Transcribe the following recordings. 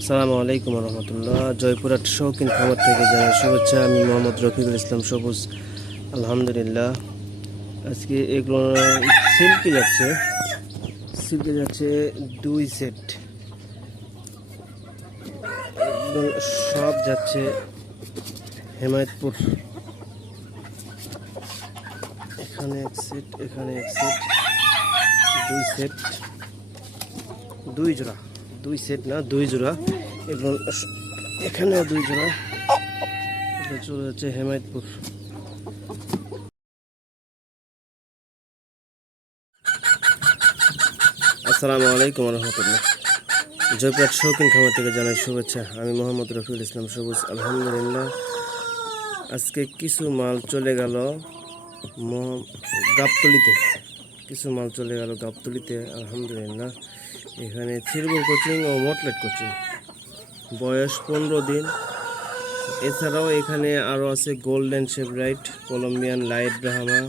আসসালামু আলাইকুম রহমতুল্লাহ। জয়পুরহাট শৌখিন খামার থেকে জানাই শুভেচ্ছা, আমি মোহাম্মদ রফিকুল ইসলাম সবুজ। আলহামদুলিল্লাহ। আজকে এগুলো সিল্কে যাচ্ছে। সিল্কে যাচ্ছে দুই সেট। সব যাচ্ছে হেমায়তপুর। এখানে এক সেট, এখানে এক সেট, দুই সেট, দুই জোড়া। দুই সেট না, দুই জোড়া। এবং এখানে দুই জোড়া। চলে যাচ্ছে হেমায়তপুর। আসসালামু আলাইকুম রহমতুল্লাহ। জয়পুরহাট শৌখিন খামার থেকে জানাই শুভেচ্ছা। আমি মোহাম্মদ রফিউল ইসলাম সবুজ, আলহামদুলিল্লাহ। আজকে কিছু মাল চলে গেল গাবতলিতে। কিছু মাল চলে গেল গাবতলিতে, আলহামদুলিল্লাহ। এখানে থিরবুল কোচিং ও মটলেট কোচিং। বয়স পনেরো দিন। এছাড়াও এখানে আরও আছে golden Sebright Colombian light Brahma,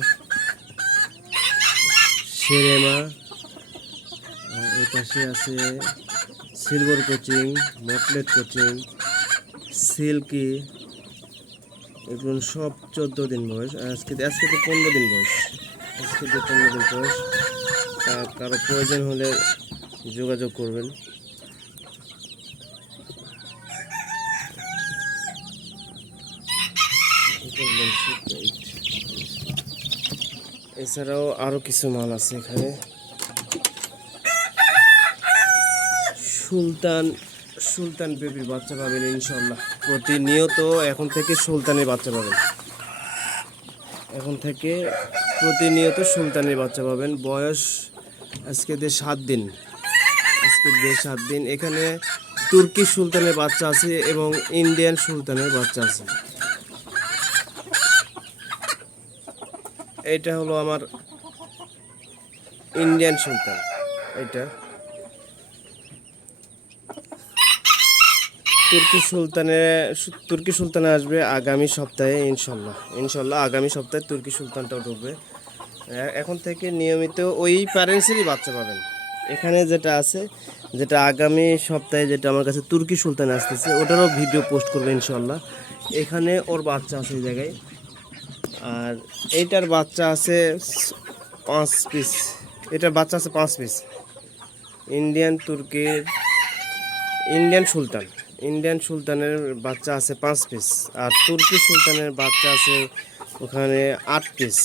Serama. এর পাশে আছে silver Cochin, mottled Cochin, silkie. এগুলো সব চোদ্দ দিন বয়স। আজকে আজকে তো পনেরো দিন বয়স। কারও প্রয়োজন হলে যোগাযোগ করবেন। এছাড়াও আরও কিছু মাল আছে এখানে। সুলতান সুলতান বেবির বাচ্চা পাবেন ইনশাল্লাহ প্রতিনিয়ত এখন থেকে সুলতানের বাচ্চা পাবেন। এখন থেকে প্রতিনিয়ত সুলতানের বাচ্চা পাবেন। বয়স আজকে দিয়ে সাত দিন। আজকে দিয়ে সাত দিন। এখানে তুর্কি সুলতানের বাচ্চা আছে এবং ইন্ডিয়ান সুলতানের বাচ্চা আছে। এটা হলো আমার ইন্ডিয়ান সুলতান। এটা তুর্কি সুলতানে তুর্কি সুলতানে আসবে আগামী সপ্তাহে, ইনশাল্লাহ। ইনশাল্লাহ আগামী সপ্তাহে তুর্কি সুলতানটাও ঢুকবে। এখন থেকে নিয়মিত ওই প্যারেন্টসেরই বাচ্চা পাবেন। এখানে যেটা আছে, যেটা আগামী সপ্তাহে যেটা আমার কাছে তুর্কি সুলতান আসতেছে, ওটারও ভিডিও পোস্ট করবে ইনশাল্লাহ এখানে ওর বাচ্চা আছে এই জায়গায়। আর এইটার বাচ্চা আছে পাঁচ পিস। এটার বাচ্চা আছে পাঁচ পিস। ইন্ডিয়ান তুর্কির ইন্ডিয়ান সুলতান। ইন্ডিয়ান সুলতানের বাচ্চা আছে পাঁচ পিস। আর তুর্কি সুলতানের বাচ্চা আছে ওখানে আট পিস।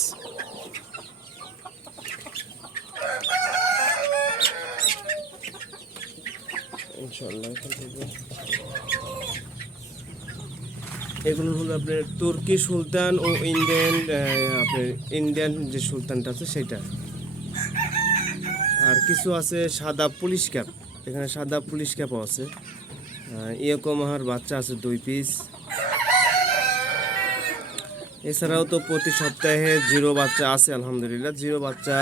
এগুলো হলো আপনার তুর্কি সুলতান ও ইন্ডিয়ান আপনার ইন্ডিয়ান যে সুলতানটা আছে সেটা। আর কিছু আছে সাদা পুলিশ ক্যাপ। এখানে সাদা পুলিশ ক্যাপও আছে। ইয়কোমাহার বাচ্চা আছে দুই পিস। এছাড়াও তো প্রতি সপ্তাহে জিরো বাচ্চা আছে, আলহামদুলিল্লাহ। জিরো বাচ্চা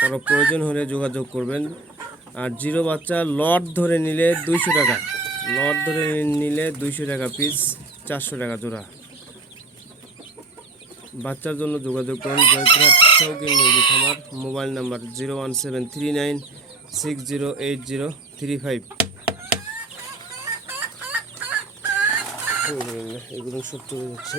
তারা প্রয়োজন হলে যোগাযোগ করবেন। আর জিরো বাচ্চা লট ধরে নিলে দুইশো টাকা। লট ধরে নিলে দুইশো টাকা পিস চারশো টাকা জোড়া। বাচ্চার জন্য যোগাযোগ করুন, জয়পুরহাট শৌকিন মুরগি খামার mobile number zero one seven three nine six zero eight zero three five. এগুলো চলে যাচ্ছে।